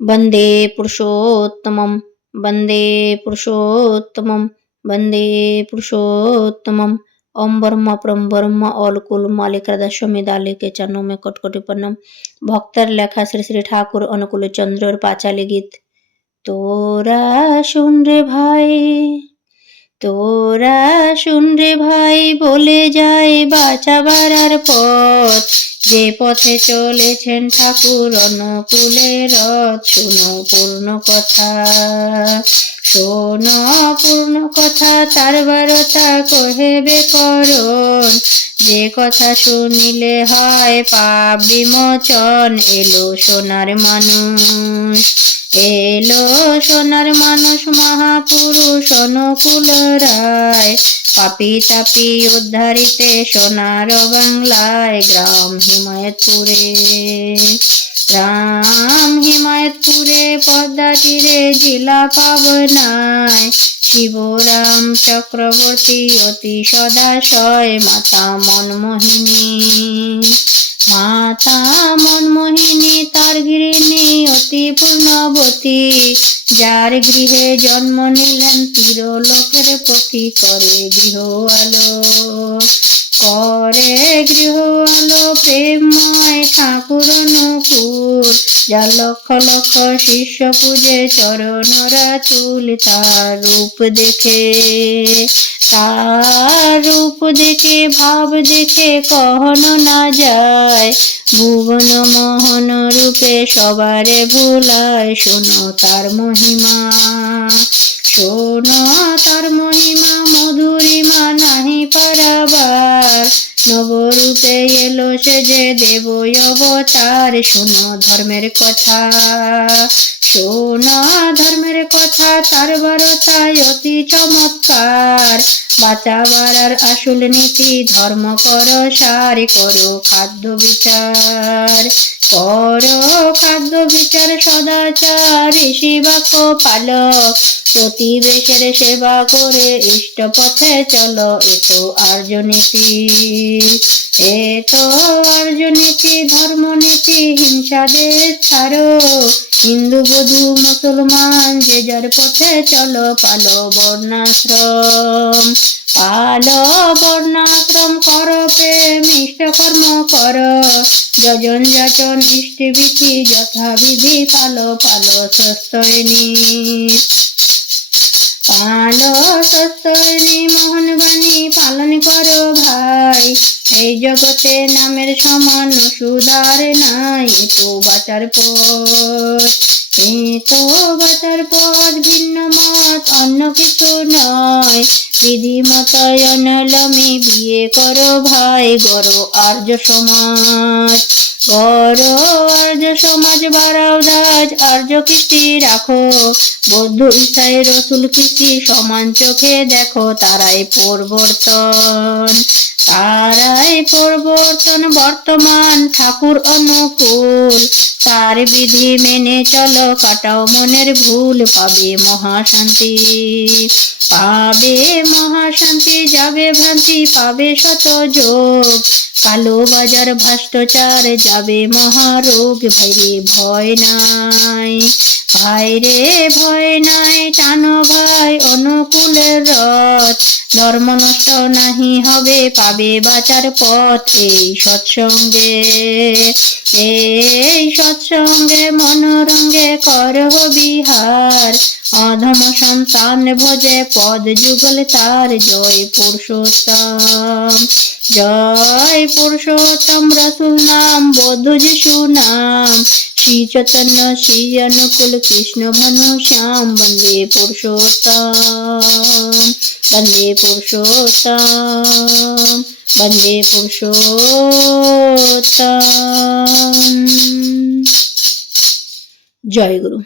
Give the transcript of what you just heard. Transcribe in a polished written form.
वन्दे पुरुषोत्तमं वन्दे पुरुषोत्तमं वन्दे पुरुषोत्तमम। ओम ब्रह्मा परम ब्रह्मा ऑल कुल मालिक রাধাস্বামী के चरणों में कोटि प्रणाम। ভক্তের লেখা শ্রী শ্রী ঠাকুর অনুকূল চন্দ্রের পাঁচালী গীত। তোরা শুন রে ভাই, তোরা শুন রে ভাই, বলে যায় বাঁচাবার আর পথ, যে পথে চলেছেন ঠাকুর অনুকূলের রথ। শোনো পূর্ণ কথা, শোনো পূর্ণ কথা, তার বারতা কহেবে করণ, যে কথা শুনিলে হয় পাপ বিমোচন। এলো সোনার মানুষ, এলো সোনার মানুষ, মহাপুরুষ অনুকূল রায়, পাপি তাপি উদ্ধারিতে সোনার বাংলায়। গ্রাম হিমায়তপুরে, গ্রাম হিমায়তপুরে, পদ্মা তীরে জেলা পাবনায়, শিবরাম চক্রবর্তী অতি সদাশয়, মাতা মনমোহিনী, মাতা মনমোহিনী তার গৃহিণী অতি পূর্ণবতী, যার গৃহে জন্ম নিলেন তিরলোকের পতি। করে গৃহ আলো, করে গৃহ আলো, প্রেমময় ঠাকুর অনুকূল, যা লক্ষ লক্ষ শিষ্য পূজে চরণরা তুল। তার রূপ দেখে, তার রূপ দেখে, ভাব দেখে কহনো না যায়, ভুবন মোহন রূপে সবারে ভুলায়। শোনো তার মহিমা, শোনো তার মহিমা, মধুরিমা নাহি পারাবার, নবরূপে এলো সে যে দেব অবতার। শোনো ধর্মের কথা, শোনো ধর্মের কথা, তার বারতায় অতি চমৎকার, বাঁচাবার আর আসল নীতি ধর্ম কর সার। করো খাদ্য বিচার, করো খাদ্য বিচার, সদাচার ঋষি বাক্য পালক, প্রতিবেশের সেবা করে ইষ্ট পথে চলো। এতো আর্য নীতি, এতো আর্য নীতি, ধর্ম নীতি, হিংসা দেশ ছাড়ো, হিন্দু বধূ মুসলমান যে যার পথে চলো। পালো বর্ণাশ্রম, পালো বর্ণাশ্রম, কর প্রেম ইষ্ট কর্ম কর, যজন যাচন ইষ্টবিধি যথাবিধি পালো। পালো সস্তয়নী, পালো সস্তয়নী, মোহনবাণী পালন করো ভাই, এই জগতে নামের সমান সুধার নাই। এতো বাঁচার পথ, এতো বাঁচার পথ, ভিন্ন মত অন্য কিছু নয়, বিধিমত অনলমে বিয়ে করো ভাই। গড়ো আর্য সমাজ, গড়ো আর্য সমাজ, বাড়াও দাজ আর্য কীর্তি রাখো, বৌদ্ধ ঈসাই রসুল কৃষি সমান চোখে দেখো। তারাই পরিবর্তন, তারাই পরিবর্তন, বর্তমান ঠাকুর অনুকূল, তার বিধি মেনে চলো, কাটাও মনের ভুল। পাবে মহাশান্তি, পাবে মহাশান্তি, যাবে ভ্রান্তি, পাবে শত যোগ, কালো বাজার ভ্রষ্টাচার যাবে মহারোগ। ভাইরে ভয় নাই, ভাইরে ভয় নাই, টানো ভাই অনুকূলের রথ, ধর্ম নষ্ট নাহি হবে, পাবে বাঁচার পথ। এই সৎসঙ্গে, এই সৎসঙ্গে মনোরঙ্গে করহ বিহার, অধম সন্তান ভজে পদ যুগল তার। জয় পুরুষোত্তম, জয় পুরুষোত্তম, রসুল নাম বৌদ্ধ যিশু নাম, শ্রী চৈতন্য শ্রী অনুকূল কৃষ্ণ ভানু শ্যাম। বন্দে পুরুষোত্তম, বন্দে পুরুষোত্তম, বন্দে পুরুষোত্তম। জয় গুরু।